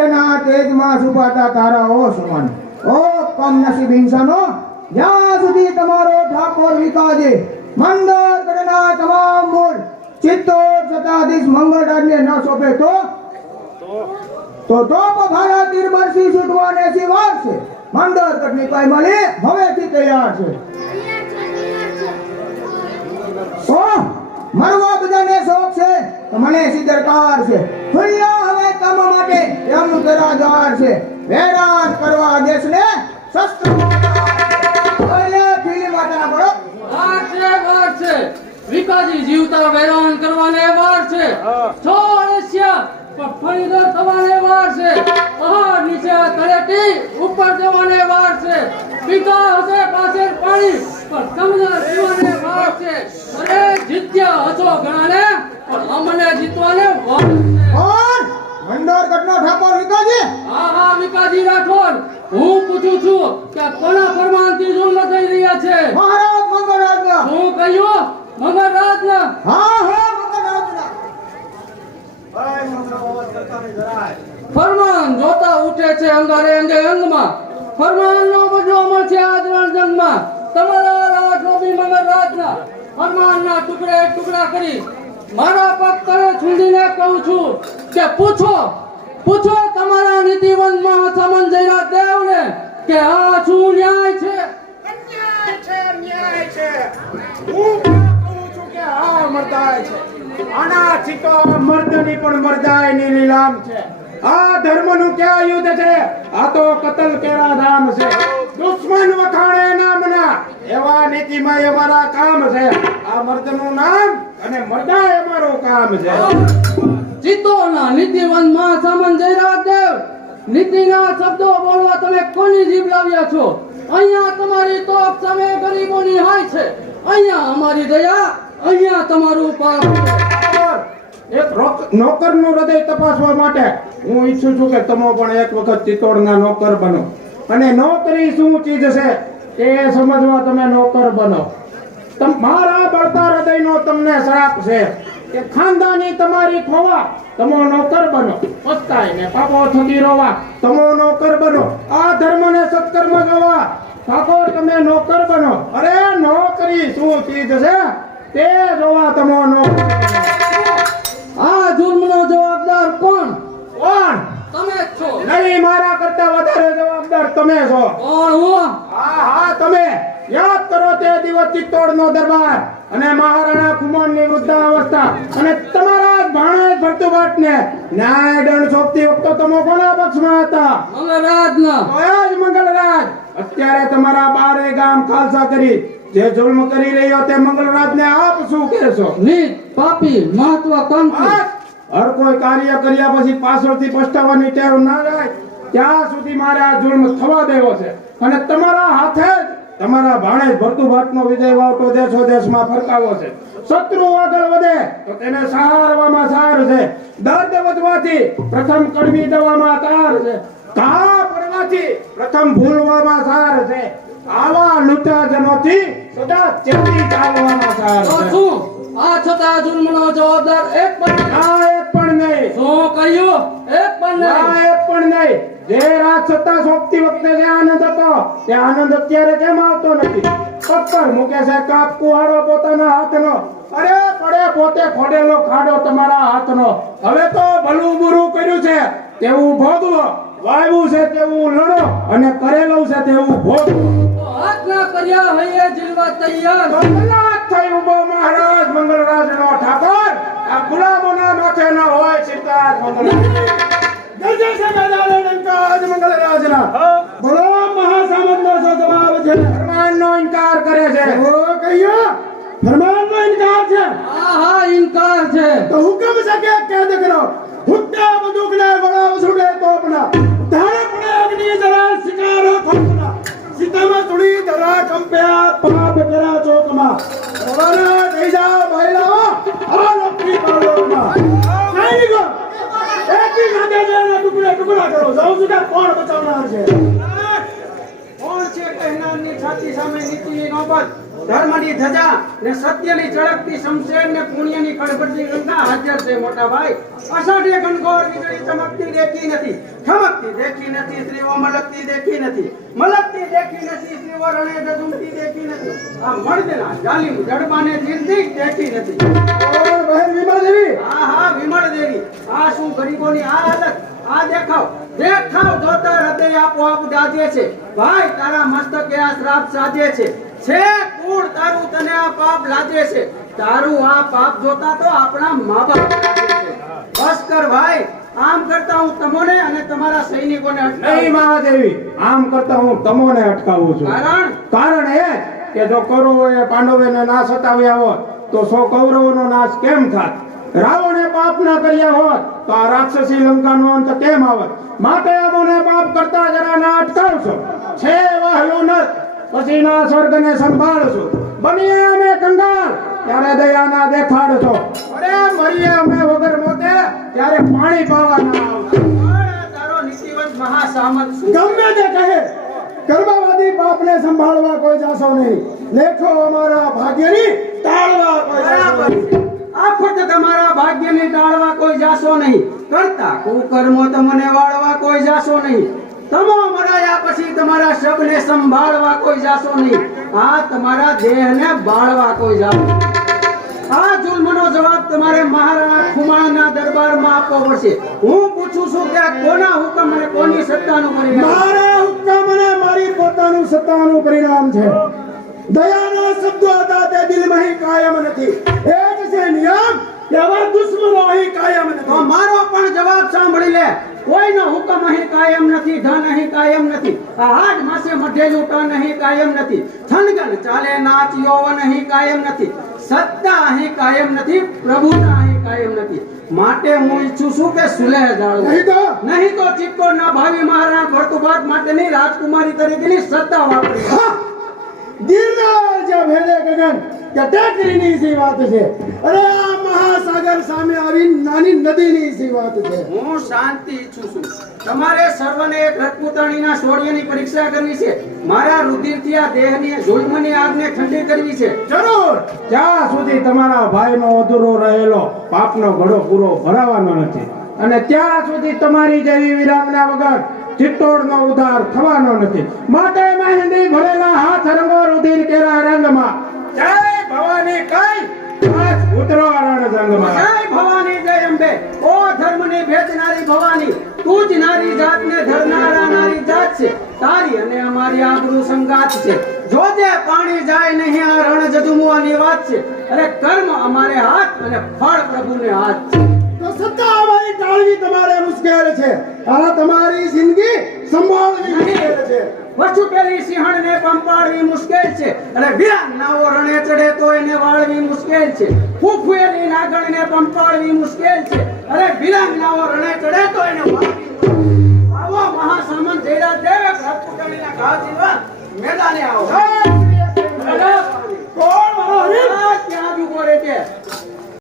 સૂર્યના તેજમાં છુપાતા તારાઓ સમાન. ઓ કમનસીબ ઇન્સાનો, જ્યાં સુધી તમારો ઠાકોર વિકાજી મંદરગઢના તમામ મૂળ ચિત્તોડ સત્તાધીશ મંગળરાજને ન સોંપે તો ભારા તીર બરસી છૂટવાને સિવાર છે. મંદરગઢની પાયમાલી હવેથી તૈયાર છે. મરવા બધાને શોખ છે તો મને સિદ્ધકાર છે. ખુલ્લા હવે તમ માટે એમનું તરાજવાર છે. વેરાન કરવા દેશને શસ્ત્ર ઓલે ફિલ્મ માતાના પડો વાર છે વિકાજી જીવતા વેરાન કરવાને વાર છે. છોડસ્યા પણ ફળીદાર થવાને વાર છે. પહાડ નીચે તળેટી ઉપર જવાને વાર છે. પિતા હશે પાસે પાણી પણ કમજોર જીવવાને વાર છે. અરે જીત્યા હશો ઘણાને પણ અમને જીતવાને વાર છે. કોણ મંદરગઢનો ઠાકોર વિકાજી? હા વિકાજી રાઠોડ. હું પૂછું છું કે કોના ફરમાનથી જુલ્મ થઈ રહ્યા છે? મહારાજ મંગળરાજના. હું કહ્યું મંગળરાજના. હા મંગળરાજના. ફરમાન જોતા ઉઠે છે અંગારે અંગે અંગમાં. ફરમાનનો બદલો મળશે આજ રણજંગમાં. તમારા રાઠોડી મંગળરાજના ફરમાનના ટુકડે ટુકડા કરી મારા પગ તળે છૂંદીને કહું છું કે પૂછો તમારા નીતિવંત મહાસામંત જયરાજ દેવને કે આ શું ન્યાય છે? ન્યાય છે. હું કહું છું કે આ મર્દાય છે. આનાથી તો મર્દની પણ મર્દાયની લીલામ છે. આ ધર્મનું ક્યાં યુદ્ધ છે? આ તો કતલ કેરા ધામ છે. દુશ્મન વખાણે નામના એવા નીતિમય અમારા કામ છે. આ મર્દનું નામ અને મર્દાય અમારું કામ છે. ચિત્તોડના નીતિવંત મહાસામંત જયરાજ દેવ, નીતિના શબ્દો બોલવા તમે કોની જીભ લાવ્યા છો? અહીંયા તમારી તોપ સામે ગરીબોની હાય છે. અહીંયા અમારી દયા, અહીંયા તમારું પાપ. એક નોકરનું હૃદય તપાસવા માટે હું ઈચ્છું છું કે તમે પણ એક વખત ચિત્તોડના નોકર બનો અને નોકરી શું ચીજ છે તે સમજવા તમે નોકર બનો. મારા બળતા હૃદયનો તમને શ્રાપ છે કે ખાનદાની તમારી ખોવા તમો નોકર બનો. પસ્તાઈને પાપો થકી રોવા તમો નોકર બનો. આ ધર્મને સત્કર્મ ગવા ઠાકોર તમે નોકર બનો. અરે નોકરી શું ચીજ છે તે જોવા તમો નોકર બનો. આ જુર્મનો જવાબદાર કોણ? તમે જ છો. નહીં, મારા કરતા વધારે જવાબદાર તમે છો. કોણ હું? હા તમે. યાદ કરો તે દિવસ ચિત્તોડનો દરબાર અને મહારાણા ખુમાનની વૃદ્ધાવસ્થા અને તમારા ભાણેજ ભરતુભાટને ન્યાય દંડ સોંપતી વખતે તમે કોના પક્ષમાં હતા? મંગળરાજના. ઓય જ મંગળરાજ. અત્યારે તમારા બારે ગામ ખાલસા કરી જે જુલ્મ કરી રહ્યો તે મંગળરાજને આપ શું કહેશો? નીચ, પાપી, મહત્વાકાંક્ષી. હર કોઈ કાર્ય કર્યા પછી પાછળથી પછતાવાની ટેવ ના જાય ત્યાં સુધી મારે આ જુલ્મ થવા દેવો છે. અને તમારા હાથે જ તમારા ભાણેજ ભરતુભાટનો વિજય વાવટો દેશો દેશમાં ફરકાવો છે. શત્રુ આગળ વધે તો તેને સારવામાં સાર છે. દર્દ વધવાથી પ્રથમ કડવી દવામાં તાર છે. ઘા પડવાથી પ્રથમ ભૂલવામાં સાર છે. આવા લૂંટાજનોથી સદા ચેતી ચાલવામાં સાર તો છે. શું આ છતાં જુલ્મનો જવાબદાર એક પણ આ એક પણ નહીં. શું કહ્યું? એક પણ આ નહીં. એક પણ નહીં. જે રાજ સત્તા સોંપતી વખતે જે આનંદ હતો તે આનંદ અત્યારે કેમ આવતો નથી? પથ્થર મૂકે છે કાપ કુહાડો પોતાના હાથનો. અરે પડે પોતે ખોડેલો ખાડો તમારા હાથનો. હવે તો ભલું બુરું કર્યું છે તેવું ભોગવો, વાવ્યું છે તેવું લડો અને કરેલું છે તેવું ભોગવો. હાથ ના કર્યા હૈયે જીલવા તૈયાર. કલાક થઈ ઉભો મહારાજ મંગળરાજનો ઠાકોર. આ ગુલામોના માથે ન હોય સિદ્ધાર્થ મંગળરાજ. જય જય છે મેદાને ડંકાજ મંગળરાજના. બોલો મહાસામંતનો જવાબ છે. ફરમાનનો ઇનકાર કરે છે. ઓ કહીયો ફરમાનનો ઇનકાર છે. હા ઇનકાર છે. તો હુકમ છે કે કેદ કરો. હુટ્ટા બંદૂકને વડાવ સુડે તોપના. ધારે પડે અગ્નિ જરા શિકારો ખોપના. સીતામાં તુડી ધરા કંપ્યા પાપ કરા ચોકમાં. રવાના થઈ જાઓ ભાઈલાઓ આ લપટી પાડોમાં. સૈનિકો એકી સાથે જેને ટુકડા ટુકડા કરો. જાઉં છું કે કોણ બચાવનાર છે? કોણ છે કહેનારની છાતી સામે નીતિની નોબત? ધર્મની ધજા ને સત્યની ચળકતી શમશેર ને પુણ્યની ખડબડતી ગંગા હાજર છે મોટા ભાઈ. અષાઢે ઘનઘોર વીજળી ચમકતી દેખી નથી, ઠમકતી દેખી નથી, સ્ત્રીઓ મલકતી દેખી નથી, મલકતી દેખી નથી, સ્ત્રીઓ રણે ઝઝૂમતી દેખી નથી, આ મર્દના જાલિમ જડબાને જીલતી દેખી નથી. ઓ બહેન વિમળ દેવી, હા હા વિમળ દેવી, આ શું ગરીબોની આ હાલત, આ દેખાવ જોતા હૃદય આપોઆપ દાજે છે. ભાઈ તારા મસ્તકે આ શ્રાપ સાજે છે કુળ તારું તને આ પાપ લાગે છે. તારું આ પાપ જોતા તો આપણા મા બાપ લાગે છે. બસ કર ભાઈ, આમ કરતા હું તમોને અને તમારા સૈનિકોને નહીં અટકાવું. મહાદેવી, આમ કરતા હું તમોને અટકાવું છું. કારણ એ કે જો કૌરવોએ પાંડવોને નાશ હટાવ્યા હોત તો 100 કૌરવોનો નાશ કેમ થાત? રાવણે પાપ ના કર્યા હોત તો આ રાક્ષસી લંકાનો અંત કેમ આવત? માટે અમોને પાપ કરતા જરા ના અટકાવશો. છે વહાલું નર પછી ના સ્વર્ગને સંભાળશો. બનીએ અમે કંગાળ ત્યારે દયા ના દેખાડશો. અરે મરીએ અમે વગર મોતે ત્યારે પાણી પાવા ના આવશે. તારો નીતિવંત મહાસામંત શું? ગમે તે કહે, ગર્ભવતી બાપને સંભાળવા કોઈ જાશો નહીં, લેખો અમારા ભાગ્યની ટાળવા કોઈ જાશો બરાબર નહીં. છે. આફત તમારા ભાગ્યને ટાળવા કોઈ જાશો નહીં, કરતા કુકર્મો તમને વાળવા કોઈ જાશો નહીં. તમો મરાયા પછી તમારા શબને સંભાળવા કોઈ જાશો નહીં, આ તમારા દેહને બાળવા કોઈ જાશો નહીં. આ જુલ્મનો જવાબ તમારે મહારાણા ખુમાણના દરબારમાં આપવો પડશે. હું પૂછું છું કે આ કોના હુકમ અને કોની સત્તાનું પરિણામ? મારા હુકમ અને મારી પોતાનું સત્તાનું પરિણામ છે. દયાના શબ્દો હતા તે દિલમાં અહીં કાયમ નથી. એ જ છે નિયમ, એવા દુશ્મનો અહીં કાયમ તો નથી. મારો પણ જવાબ સાંભળી લે. કોઈનો હુકમ અહીં કાયમ નથી, ધન અહીં કાયમ નથી, આ હાડ માસે મઢેલું ટન અહીં કાયમ નથી, થનગન ચાલે નાચ યૌવન અહીં કાયમ નથી, સત્તા અહીં કાયમ નથી, પ્રભુતા અહીં કાયમ નથી. માટે હું ઈચ્છું છું કે સુલેહ જાળવું. નહીં તો ચિત્તોડના ભાવિ મહારાણા ભરતુભાત માટેની રાજકુમારી તરીકેની સત્તા વાપરી. હા! ગિરનાર જ્યાં ભેદે ગગન ત્યાં ટેકરીની સી વાત છે. અરે આ મહાસાગર સામે આવી નાની નદીની સી વાત છે. હું શાંતિ ઈચ્છું છું. તમારે સર્વને એક રજપૂતાણીના શૌર્યની પરીક્ષા કરવી છે. મારા રુધિરથી આ દેહની જુલ્મની આગને ઠંડી કરવી છે. જરૂર, જ્યાં સુધી તમારા ભાઈનો અધૂરો રહેલો પાપનો ઘડો પૂરો ભરાવાનો નથી અને ત્યાં સુધી તમારી જેવી વિરામના વગર ચિત્તોડનો ઉદ્ધાર થવાનો નથી. માટે મહેંદી ભરેલા હાથ રંગો રુધિર કેરા રંગમાં. જય ભવાની કઈ આજ ઉતરો રણજંગમાં. જય ભવાની જય અંબે. ઓ ધર્મની ભેદનારી ભવાની, તું જ નારી જાતને ધરનારા નારી જાત છે. તારી અને અમારી આબરૂ સંગાત છે. જોજે પાણી જાય નહીં આ રણ જજુમવાની વાત છે. અરે કર્મ અમારે હાથ અને ફળ પ્રભુને હાથ છે. તો સત્તા અમારી ટાળવી તમારે મુશ્કેલ છે. આ તમારી જિંદગી સંભાળવી મુશ્કેલ છે. વસ્તુ પેલી સિંહણને પંપાળવી મુશ્કેલ છે. અને વિરાંગનાઓ રણે ચડે તો એને વાળવી મુશ્કેલ છે. ફૂફુએલી નાગણને પંપાળવી મુશ્કેલ છે. અરે વિરાંગનાઓ રણે ચડે તો એને વાળવી મુશ્કેલ છે. આવો મહાસામંત જયરાજ દેવ રાજપૂતાણીના ઘા જીવા મેદાને આવો. કોણ મારો હરીફ? ત્યાં જ ઉભો રહે છે.